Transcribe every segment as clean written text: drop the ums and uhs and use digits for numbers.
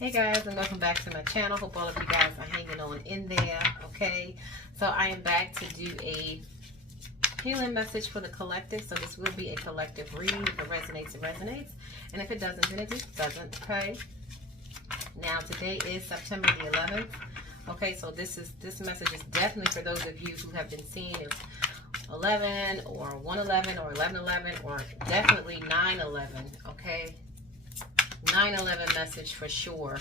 Hey guys, and welcome back to my channel. Hope all of you guys are hanging on in there. Okay, so I am back to do a healing message for the collective. So this will be a collective reading. If it resonates, it resonates, and if it doesn't, then it just doesn't. Okay, now today is September the 11th. Okay, so this message is definitely for those of you who have been seeing it 11 or 111 or 1111 or definitely 911. Okay, 911 message for sure.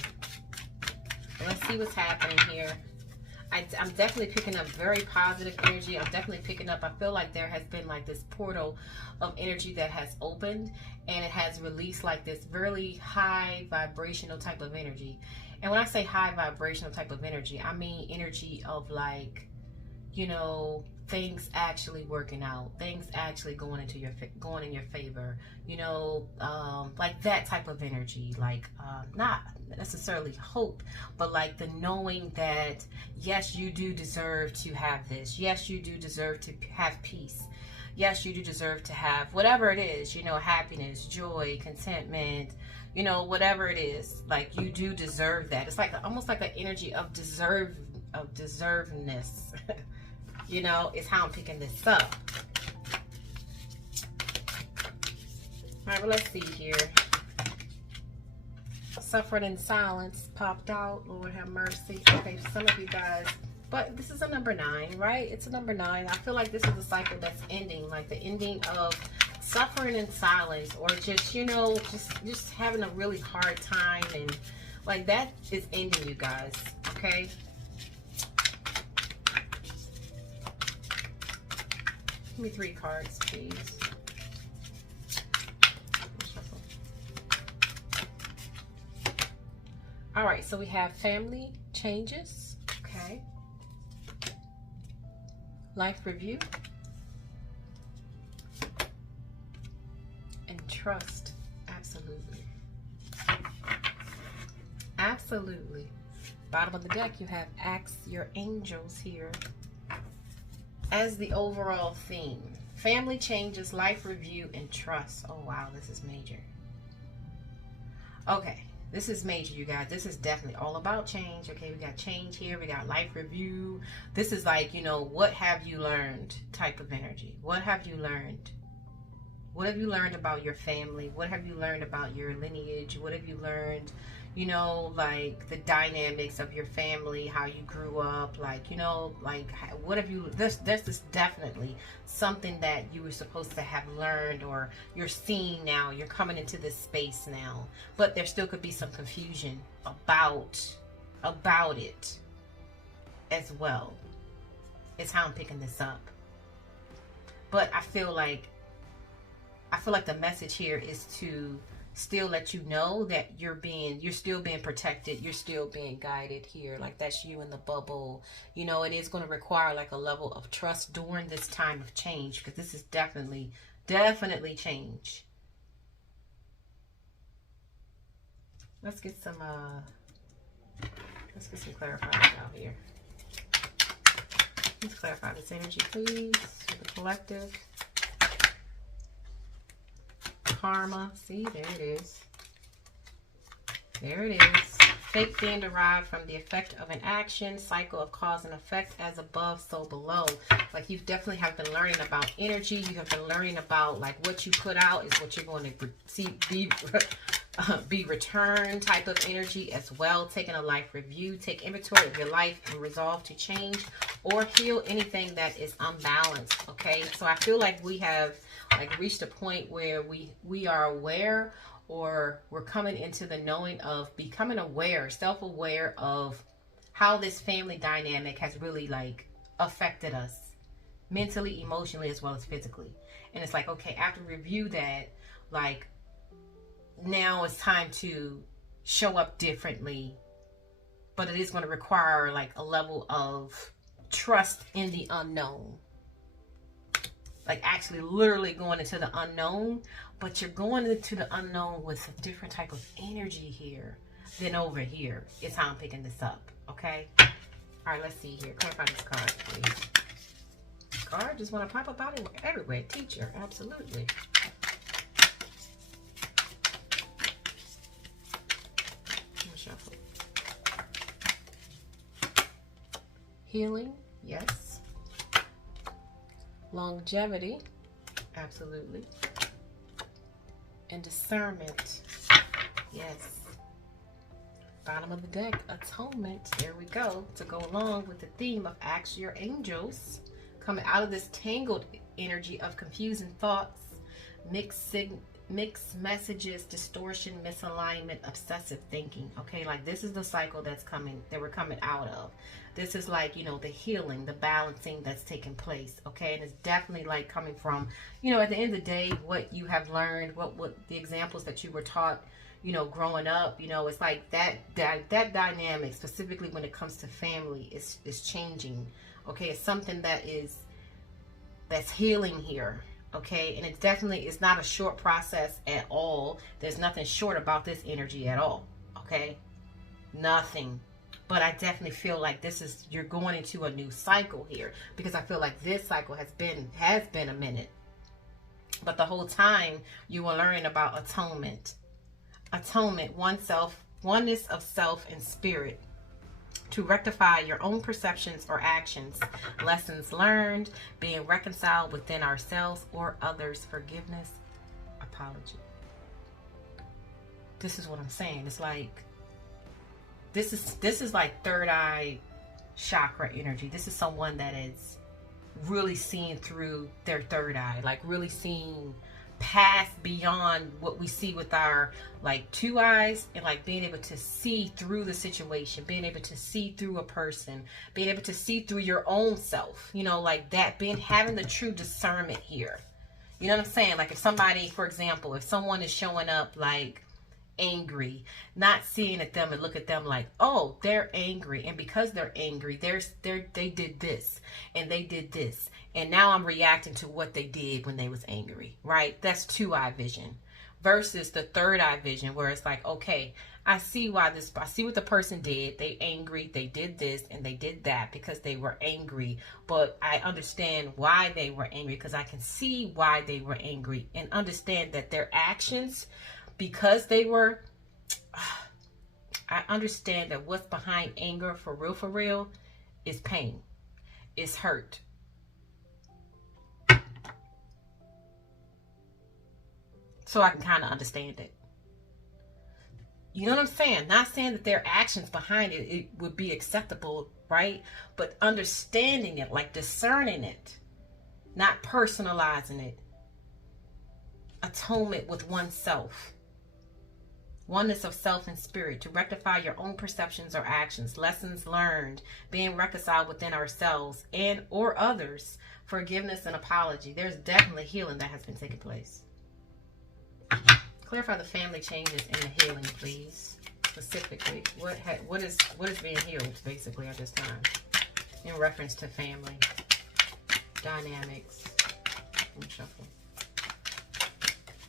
Let's see what's happening here. I'm definitely picking up very positive energy. I'm definitely picking up, I feel like there has been like this portal of energy that has opened, and it has released like this really high vibrational type of energy. And when I say high vibrational type of energy, I mean energy of like, you know, things actually working out, things actually going in your favor, you know, like that type of energy, like not necessarily hope, but like the knowing that yes, you do deserve to have this, yes, you do deserve to have peace, yes, you do deserve to have whatever it is, you know, happiness, joy, contentment, you know, whatever it is, like you do deserve that. It's like almost like an energy of deservedness. You know, it's how I'm picking this up. All right, well, let's see here. Suffering in silence popped out. Lord have mercy. Okay, for some of you guys, but this is a number 9, right? It's a number 9. I feel like this is a cycle that's ending, like the ending of suffering in silence, or just, you know, just having a really hard time, and like that is ending, you guys. Okay. Give me 3 cards, please. All right, so we have family changes, okay. Life review. And trust, absolutely. Absolutely. Bottom of the deck, you have ask your angels here as the overall theme. Family changes, life review, and trust. Oh wow, this is major. Okay, this is major, you guys. This is definitely all about change. Okay, we got change here, we got life review. This is like, you know, what have you learned type of energy. What have you learned? What have you learned about your family? What have you learned about your lineage? What have you learned, you know, like the dynamics of your family, how you grew up, like, you know, like what have you, this is definitely something that you were supposed to have learned, or you're seeing now, you're coming into this space now, but there still could be some confusion about it as well. It's how I'm picking this up. But I feel like the message here is to still let you know that you're still being protected, you're still being guided here. Like that's you in the bubble. You know, it is going to require like a level of trust during this time of change, because this is definitely change. Let's get some clarifiers out here. Let's clarify this energy, please. The collective. Karma. See, there it is. There it is. Fate being derived from the effect of an action, cycle of cause and effect, as above, so below. Like you definitely have been learning about energy. You have been learning about like what you put out is what you're going to see, be returned type of energy as well. Taking a life review, take inventory of your life and resolve to change or heal anything that is unbalanced. Okay, so I feel like we have like reached a point where we are aware, or we're coming into the knowing of becoming aware, self-aware of how this family dynamic has really like affected us mentally, emotionally, as well as physically. And it's like, okay, after review that, like now it's time to show up differently, but it is going to require like a level of trust in the unknown. Like actually literally going into the unknown, but you're going into the unknown with a different type of energy here than over here. It's how I'm picking this up, okay? All right, let's see here. Clarify this card, please. Card just want to pop up out everywhere. Teacher, absolutely. Shuffle. Healing, yes. Longevity, absolutely. And discernment, yes. Bottom of the deck, atonement. There we go. To go along with the theme of ask your angels. Coming out of this tangled energy of confusing thoughts, mixed messages, distortion, misalignment, obsessive thinking. Okay, like this is the cycle that we're coming out of. This is like, you know, the healing, the balancing that's taking place. Okay, and it's definitely like coming from, you know, at the end of the day, what you have learned, what the examples that you were taught, you know, growing up. You know, it's like that dynamic, specifically when it comes to family, is changing. Okay, it's something that's healing here. Okay, and it definitely is not a short process at all. There's nothing short about this energy at all. Okay, nothing. But I definitely feel like you're going into a new cycle here, because I feel like this cycle has been a minute. But the whole time you were learning about atonement, oneself, oneness of self and spirit, to rectify your own perceptions or actions, lessons learned, being reconciled within ourselves or others, forgiveness, apology. This is what I'm saying. It's like this is like third eye chakra energy. This is someone that is really seeing through their third eye, like really seeing past, beyond what we see with our like two eyes, and like being able to see through the situation, being able to see through a person, being able to see through your own self, you know, like that, having the true discernment here. You know what I'm saying? Like if somebody, for example, if someone is showing up like angry, not seeing at them and look at them like, oh, they're angry, and because they're angry, they did this and they did this, and now I'm reacting to what they did when they was angry, right? That's two eye vision versus the third eye vision, where it's like, okay, I see what the person did. They angry, they did this and they did that because they were angry, but I understand why they were angry, because I can see why they were angry and understand that their actions, because they were, I understand that what's behind anger for real is pain, is hurt. So I can kind of understand it. You know what I'm saying? Not saying that their actions behind it would be acceptable, right? But understanding it, like discerning it, not personalizing it. Atonement with oneself. Oneness of self and spirit, to rectify your own perceptions or actions, lessons learned, being reconciled within ourselves and or others, forgiveness and apology. There's definitely healing that has been taking place. Clarify the family changes in the healing, please. Specifically, what is being healed basically at this time in reference to family dynamics? Let me shuffle.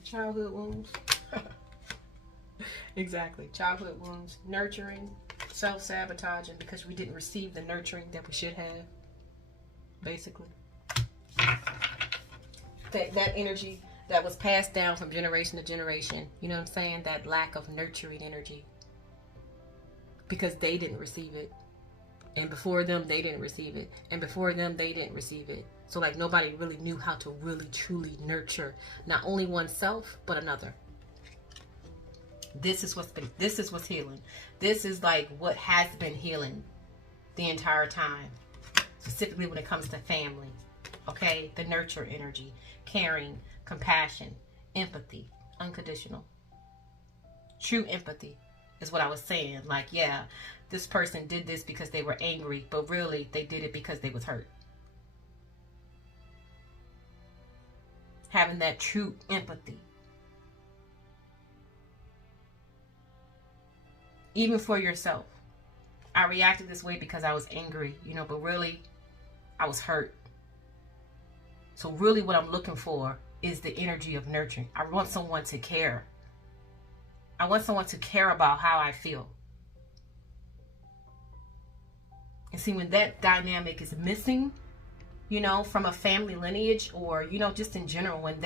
Childhood wounds. Exactly. Childhood wounds, nurturing, self-sabotaging because we didn't receive the nurturing that we should have. Basically, that energy that was passed down from generation to generation. You know what I'm saying? That lack of nurturing energy. Because they didn't receive it. And before them, they didn't receive it. And before them, they didn't receive it. So like nobody really knew how to really truly nurture not only oneself, but another. This is what's healing. This is like what has been healing the entire time. Specifically when it comes to family. Okay? The nurture energy. Caring. Compassion, empathy, unconditional. True empathy is what I was saying. Like, yeah, this person did this because they were angry, but really they did it because they was hurt. Having that true empathy. Even for yourself. I reacted this way because I was angry, you know, but really I was hurt. So really what I'm looking for is the energy of nurturing. I want someone to care. I want someone to care about how I feel. And see, when that dynamic is missing, you know, from a family lineage or, you know, just in general, when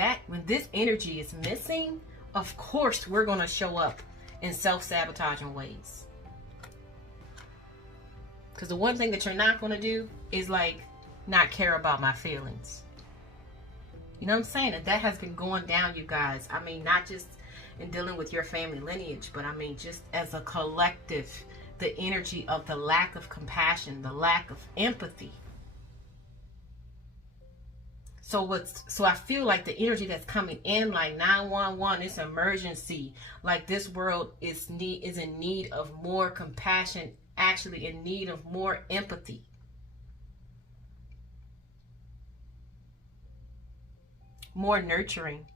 this energy is missing, of course we're going to show up in self-sabotaging ways. Because the one thing that you're not going to do is like not care about my feelings. You know what I'm saying? And that has been going down, you guys. I mean, not just in dealing with your family lineage, but I mean, just as a collective, the energy of the lack of compassion, the lack of empathy. So I feel like the energy that's coming in, like 911, it's emergency. Like this world is in need of more compassion, actually in need of more empathy. More nurturing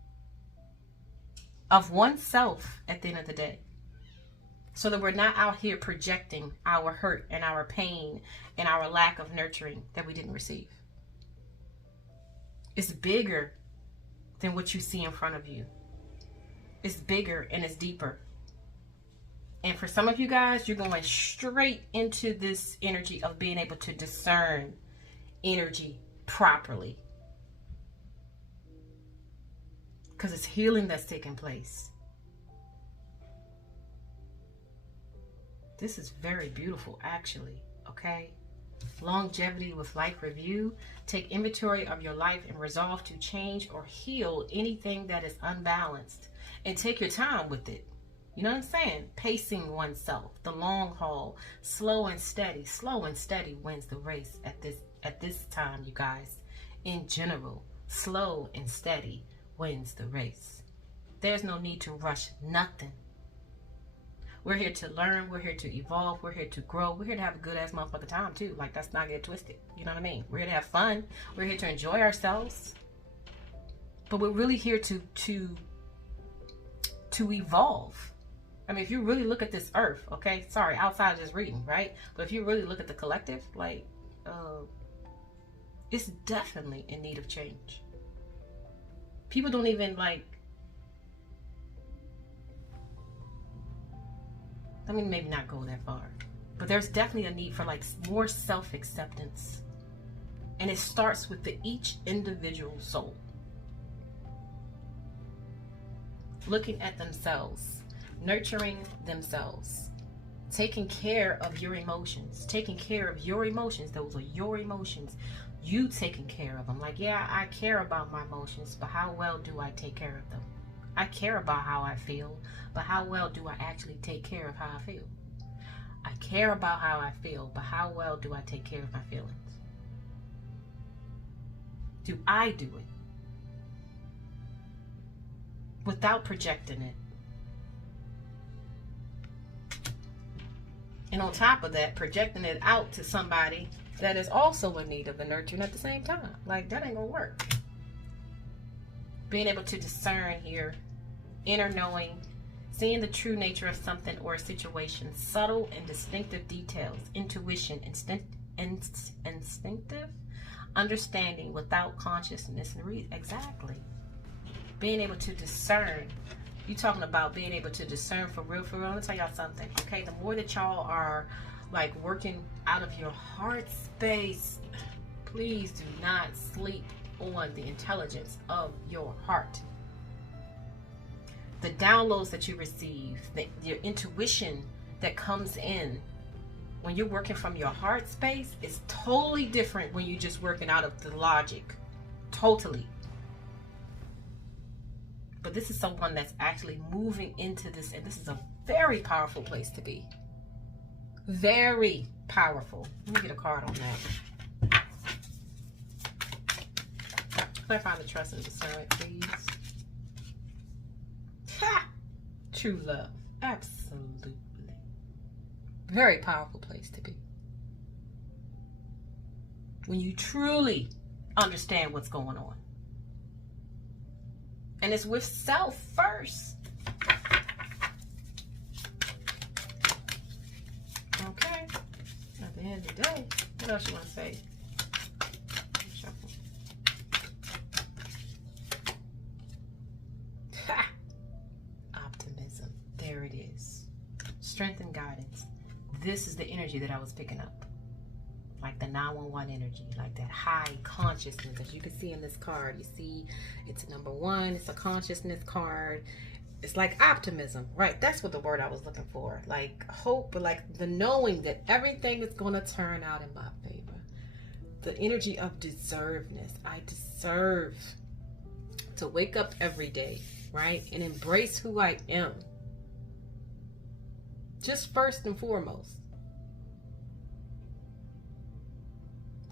of oneself at the end of the day. So that we're not out here projecting our hurt and our pain and our lack of nurturing that we didn't receive. It's bigger than what you see in front of you. It's bigger and it's deeper. And for some of you guys, you're going straight into this energy of being able to discern energy properly. Because it's healing that's taking place. This is very beautiful, actually. Okay? Longevity with life review. Take inventory of your life and resolve to change or heal anything that is unbalanced. And take your time with it. You know what I'm saying? Pacing oneself. The long haul. Slow and steady. Slow and steady wins the race at this time, you guys. In general, slow and steady wins the race. There's no need to rush nothing. We're here to learn. We're here to evolve. We're here to grow. We're here to have a good ass motherfucking time too. Like, let's not get twisted. You know what I mean? We're here to have fun. We're here to enjoy ourselves. But we're really here to evolve. I mean, if you really look at this earth, okay? Sorry, outside of just reading, right? But if you really look at the collective, like, it's definitely in need of change. People don't even like, I mean, maybe not go that far, but there's definitely a need for like more self-acceptance. And it starts with each individual soul. Looking at themselves, nurturing themselves, taking care of your emotions, taking care of your emotions. Those are your emotions. You taking care of them. Like, yeah, I care about my emotions, but how well do I take care of them? I care about how I feel, but how well do I actually take care of how I feel? I care about how I feel, but how well do I take care of my feelings? Do I do it? Without projecting it. And on top of that, projecting it out to somebody that is also in need of the nurturing at the same time. Like, that ain't gonna work. Being able to discern here, inner knowing, seeing the true nature of something or a situation, subtle and distinctive details, intuition, instinctive understanding without consciousness and reason. Exactly. Being able to discern. You talking about being able to discern for real, for real. Let me tell y'all something, okay? The more that y'all are like working out of your heart space, please do not sleep on the intelligence of your heart. The downloads that you receive, your intuition that comes in when you're working from your heart space is totally different when you're just working out of the logic. Totally. But this is someone that's actually moving into this, and this is a very powerful place to be. Very powerful. Let me get a card on that. Clarify the trust and discernment, please. Ha! True love. Absolutely. Very powerful place to be. When you truly understand what's going on. And it's with self first. Okay. At the end of the day, what else you want to say? Shuffle. Ha! Optimism. There it is. Strength and guidance. This is the energy that I was picking up. Like the 911 energy, like that high consciousness. As you can see in this card, you see it's number 1. It's a consciousness card. It's like optimism, right? That's what the word I was looking for. Like hope, but like the knowing that everything is going to turn out in my favor. The energy of deservedness. I deserve to wake up every day, right? And embrace who I am. Just first and foremost.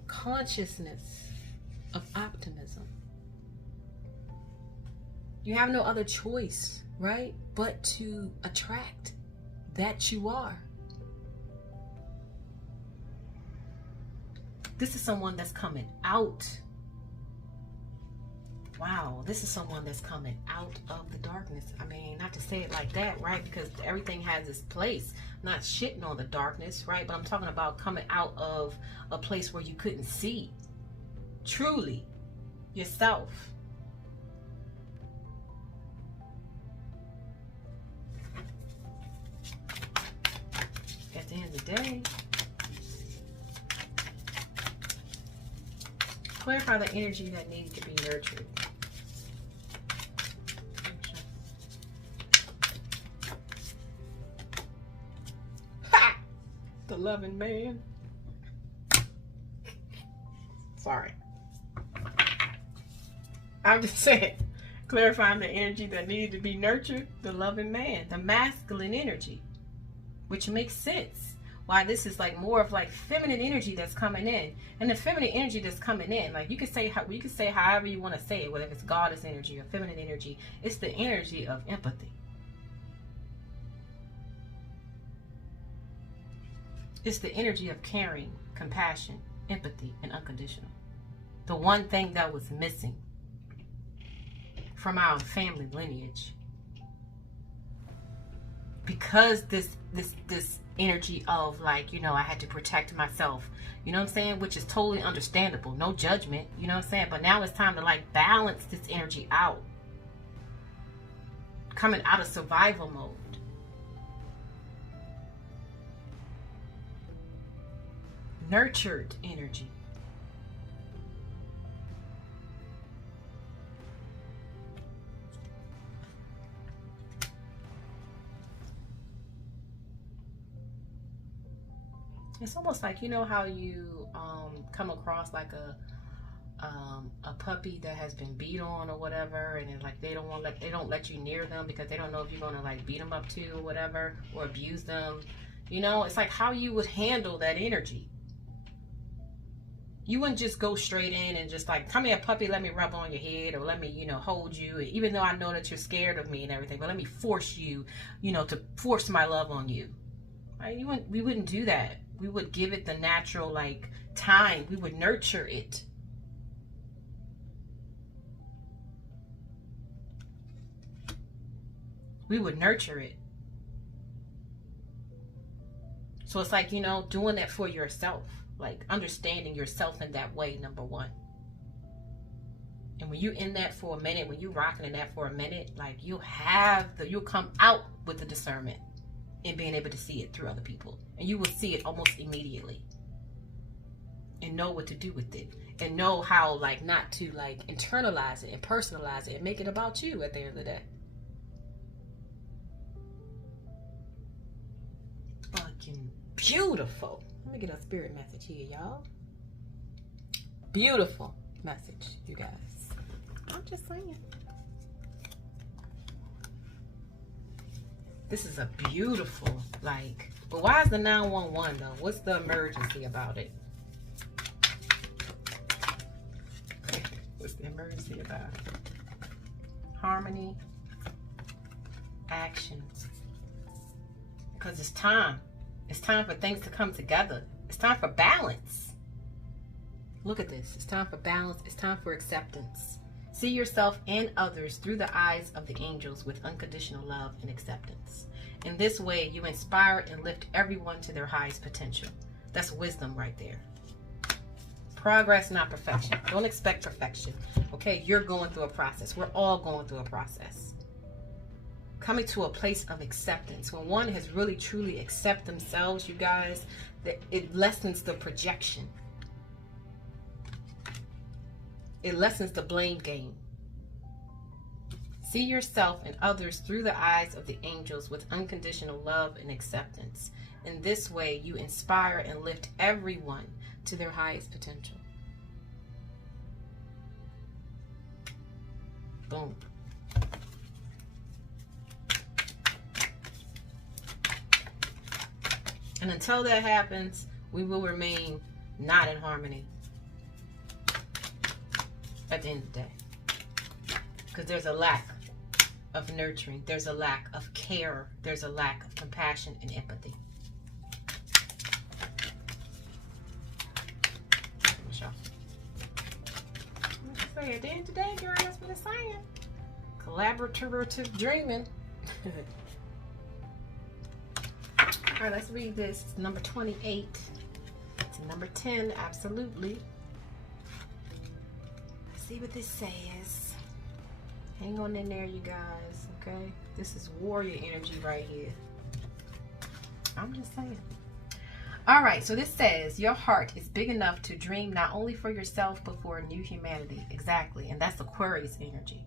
Consciousness of optimism. You have no other choice, right? But to attract that you are. This is someone that's coming out. Wow, this is someone that's coming out of the darkness. I mean, not to say it like that, right? Because everything has its place. I'm not shitting on the darkness, right? But I'm talking about coming out of a place where you couldn't see truly yourself. At the end of the day, clarify the energy that needs to be nurtured. Ha! The loving man. Sorry. I'm just saying, clarifying the energy that needed to be nurtured, the loving man, the masculine energy, which makes sense. Why this is like more of like feminine energy that's coming in, and the feminine energy that's coming in, like you can say however you want to say it, whether it's goddess energy or feminine energy, it's the energy of empathy. It's the energy of caring, compassion, empathy, and unconditional. The one thing that was missing from our family lineage, because this energy of like, you know, I had to protect myself, you know what I'm saying, which is totally understandable, no judgment, you know what I'm saying, but now it's time to like balance this energy out, coming out of survival mode. Nurtured energy. It's almost like, you know how you come across like a puppy that has been beat on or whatever, and it's like they don't let you near them because they don't know if you're gonna like beat them up too or whatever, or abuse them. You know, it's like how you would handle that energy. You wouldn't just go straight in and just like, come here, puppy, let me rub on your head, or let me, you know, hold you, even though I know that you're scared of me and everything, but let me force you, you know, to force my love on you. Right? We wouldn't do that. We would give it the natural, like, time. We would nurture it. We would nurture it. So it's like, you know, doing that for yourself. Like, understanding yourself in that way, number one. And when you're in that for a minute, when you're rocking in that for a minute, like, you'll come out with the discernment and being able to see it through other people. And you will see it almost immediately. And know what to do with it. And know how, like, not to, like, internalize it and personalize it and make it about you at the end of the day. Fucking beautiful. Let me get a spirit message here, y'all. Beautiful message, you guys. I'm just saying. This is a beautiful, like, but why is the 911 though? What's the emergency about it? What's the emergency about it? Harmony, actions. Because it's time. It's time for things to come together. It's time for balance. Look at this. It's time for balance. It's time for acceptance. See yourself and others through the eyes of the angels with unconditional love and acceptance. In this way, you inspire and lift everyone to their highest potential. That's wisdom right there. Progress, not perfection. Don't expect perfection. Okay, you're going through a process. We're all going through a process. Coming to a place of acceptance. When one has really truly accept themselves, you guys, it lessens the projection. It lessens the blame game. See yourself and others through the eyes of the angels with unconditional love and acceptance. In this way, you inspire and lift everyone to their highest potential. Boom. And until that happens, we will remain not in harmony at the end of the day. Because there's a lack of nurturing. There's a lack of care. There's a lack of compassion and empathy. At the end of the day, girl, that's what it's saying. Collaborative dreaming. All right, let's read this. It's number 28 to number 10. Absolutely. Let's see what this says. Hang on in there, you guys. Okay, this is warrior energy right here. I'm just saying. All right, so this says your heart is big enough to dream not only for yourself but for a new humanity. Exactly, and that's Aquarius energy.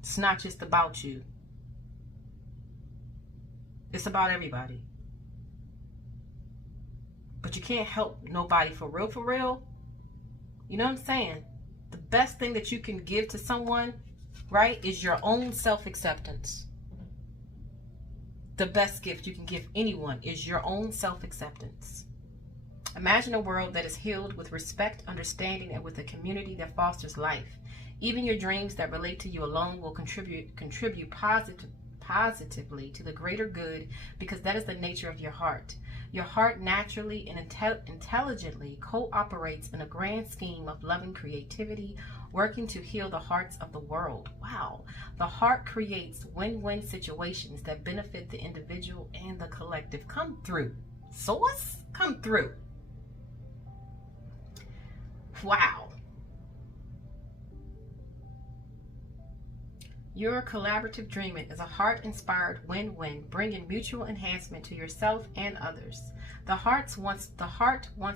It's not just about you. It's about everybody. But you can't help nobody for real, for real. You know what I'm saying? The best thing that you can give to someone, right, is your own self-acceptance. The best gift you can give anyone is your own self-acceptance. Imagine a world that is healed with respect, understanding, and with a community that fosters life. Even your dreams that relate to you alone will contribute positively to the greater good, because that is the nature of your heart. Your heart naturally and intelligently cooperates in a grand scheme of loving creativity, working to heal the hearts of the world. Wow. The heart creates win-win situations that benefit the individual and the collective. Come through. Source, come through. Wow. Your collaborative dreaming is a heart-inspired win-win, bringing mutual enhancement to yourself and others. The heart wants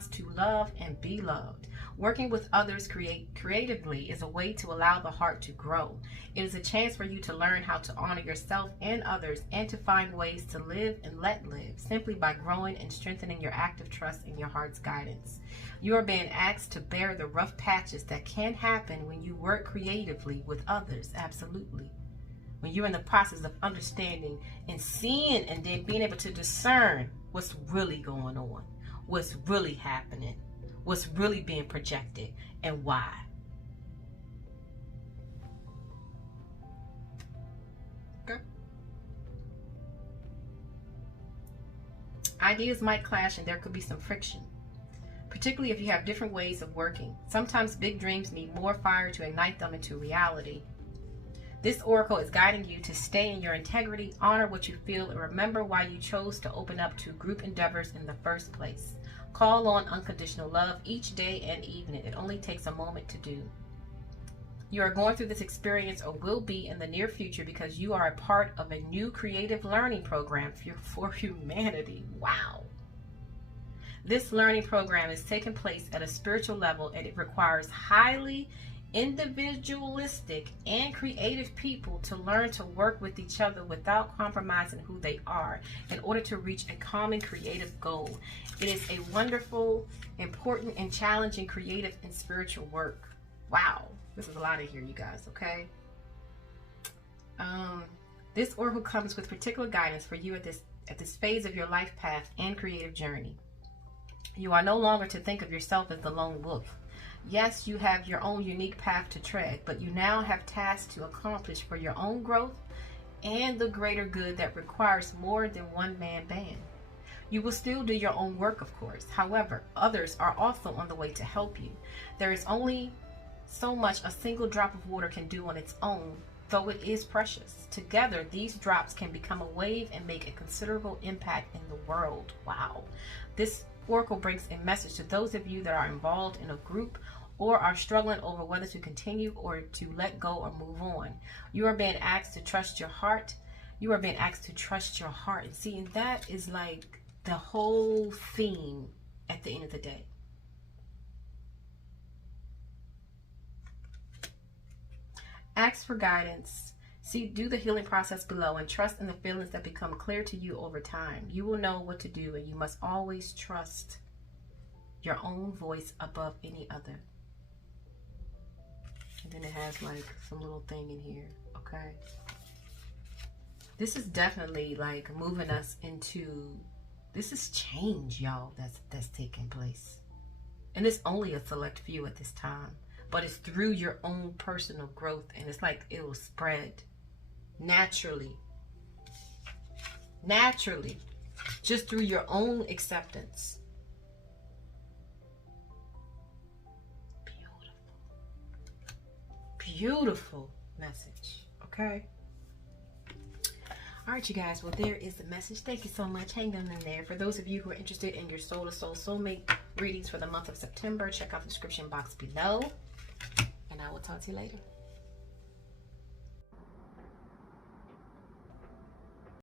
to love and be loved. Working with others creatively is a way to allow the heart to grow. It is a chance for you to learn how to honor yourself and others, and to find ways to live and let live, simply by growing and strengthening your active trust in your heart's guidance. You are being asked to bear the rough patches that can happen when you work creatively with others. Absolutely. When you're in the process of understanding and seeing, and then being able to discern what's really going on, what's really happening, what's really being projected, and why. Okay. Ideas might clash and there could be some friction, particularly if you have different ways of working. Sometimes big dreams need more fire to ignite them into reality. This oracle is guiding you to stay in your integrity, honor what you feel, and remember why you chose to open up to group endeavors in the first place. Call on unconditional love each day and evening. It only takes a moment to do. You are going through this experience, or will be in the near future, because you are a part of a new creative learning program for humanity. Wow. This learning program is taking place at a spiritual level, and it requires highly individualistic and creative people to learn to work with each other without compromising who they are, in order to reach a common creative goal. It is a wonderful, important, and challenging creative and spiritual work. Wow, this is a lot in here, you guys. Okay. This oracle comes with particular guidance for you at this phase of your life path and creative journey. You are no longer to think of yourself as the lone wolf. Yes, you have your own unique path to tread, but you now have tasks to accomplish for your own growth and the greater good that requires more than one-man band. You will still do your own work, of course. However, others are also on the way to help you. There is only so much a single drop of water can do on its own, though it is precious. Together, these drops can become a wave and make a considerable impact in the world. Wow. This oracle brings a message to those of you that are involved in a group or are struggling over whether to continue or to let go or move on. You are being asked to trust your heart. You are being asked to trust your heart. And see, and that is like the whole theme at the end of the day. Ask for guidance. See, do the healing process below and trust in the feelings that become clear to you over time. You will know what to do, and you must always trust your own voice above any other. And then it has like some little thing in here, okay? This is definitely like moving us into, this is change, y'all, that's taking place. And it's only a select few at this time, but it's through your own personal growth, and it's like it will spread naturally, just through your own acceptance. Beautiful message, okay? All right, you guys, well, there is the message. Thank you so much. Hang on in there. For those of you who are interested in your soul to soul soulmate readings for the month of September, check out the description box below, and I will talk to you later.